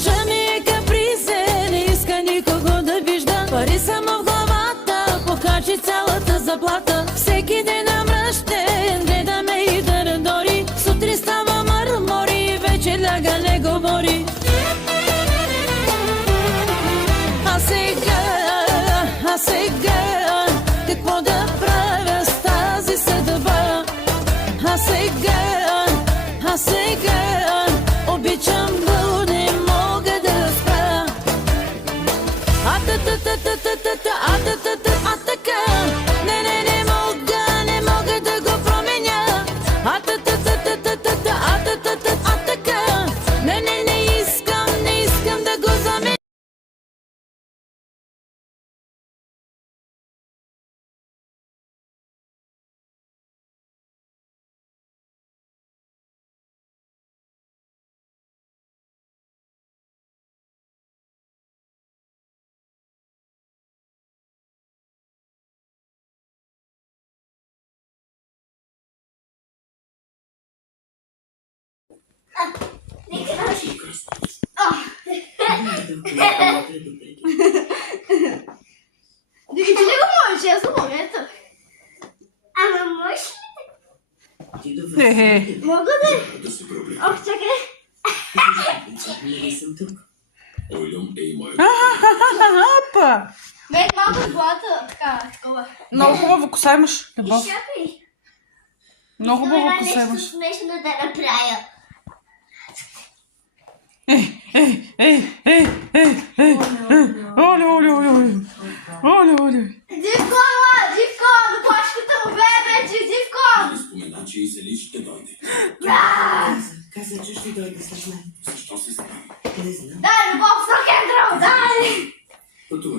Мъжа ми е капризен, не иска никого да вижда. Пари само в главата, покачи цялата заплата. Всеки ден намръщен, гледаме и да надори. Сутрин става мърмори, вече ляга не говори. А сега, какво да правя с тази съдба? А сега, обичам го, не мога да спра. А така, не мога да го променя. А така, не искам да го заменя. Ти ли го можеш? Аз го момента. Ама можеш ли? Мога да? Ох, чакай. Не съм тук. Ойлям, моя. Апа! Мен малко в главата, така, такова. Много хубава коса имаш, Любов. Изчакай. Много хубава коса Нещо имаш. смешно да направя. Оле. Дивко, на плашката му вече, Дивко! Не спомена, че и Зели ще дойде. Каза, че ще дойде след мен. Защо се справи? Не знам. Дай, любов, с рок-н-рол, дай! Пътуване